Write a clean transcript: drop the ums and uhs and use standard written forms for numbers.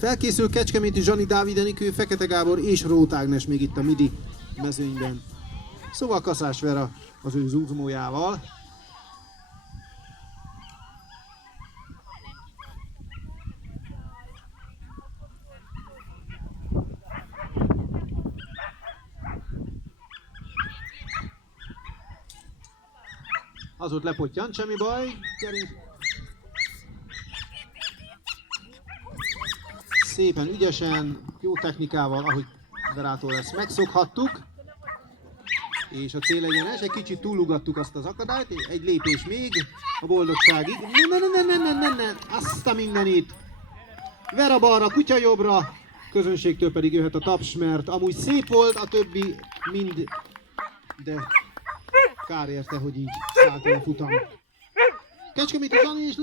Felkészül Kecskeméti Zsani, Dávid Enikő, Fekete Gábor és Róth Ágnes még itt a midi mezőnyben. Szóval Kaszás Vera az ő zúzmójával. Az ott lepottyant, semmi baj. Gyerünk. Szépen, ügyesen, jó technikával, ahogy Verától ezt megszokhattuk. És a célegyenes, egy kicsit túlugattuk azt az akadályt, egy lépés még a boldogságig. Ne, azt a mindenit! Vera balra, kutya jobbra, közönségtől pedig jöhet a taps, mert amúgy szép volt, a többi mind, de kár érte, hogy így szállt a futam. Kecskeméti Zsani és